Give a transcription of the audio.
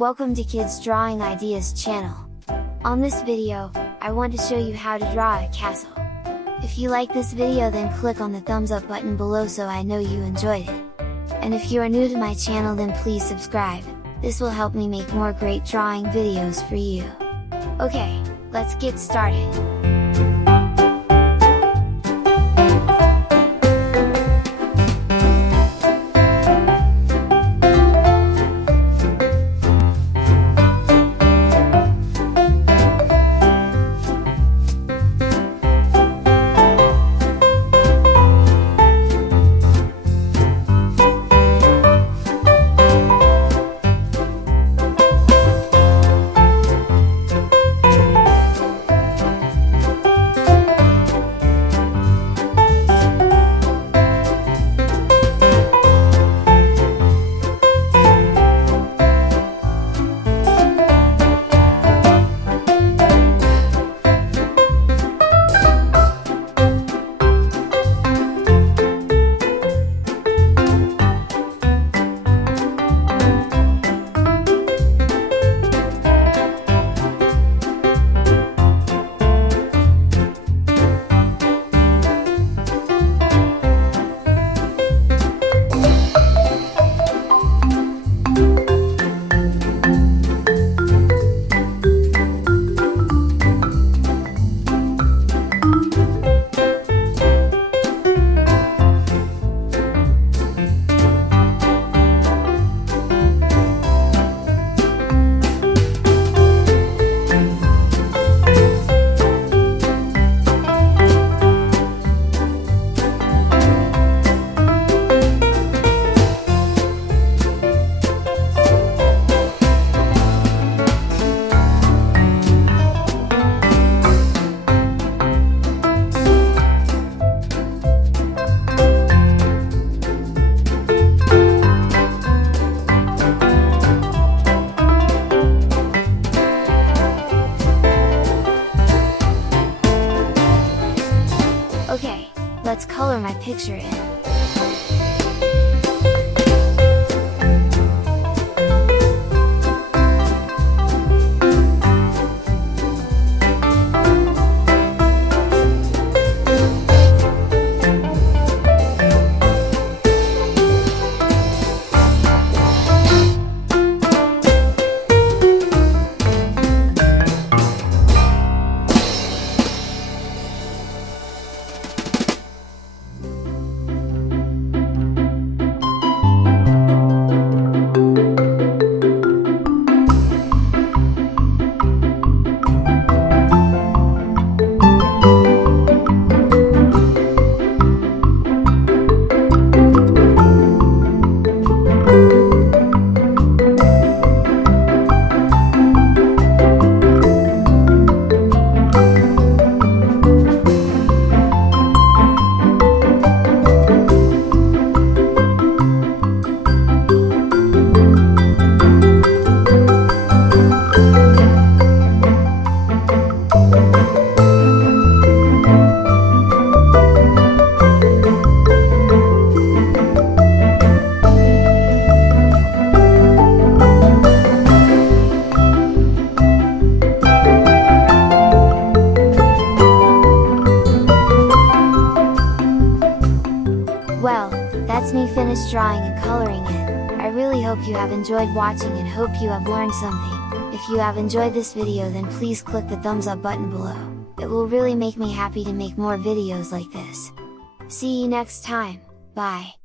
Welcome to Kids Drawing Ideas channel. On this video, I want to show you how to draw a castle. If you like this video, then click on the thumbs up button below so I know you enjoyed it. And if you are new to my channel, then please subscribe, this will help me make more great drawing videos for you. Okay, let's get started! Okay, let's color my picture in. Well, that's me finished drawing and coloring it. I really hope you have enjoyed watching and hope you have learned something. If you have enjoyed this video, then please click the thumbs up button below. It will really make me happy to make more videos like this. See you next time, bye!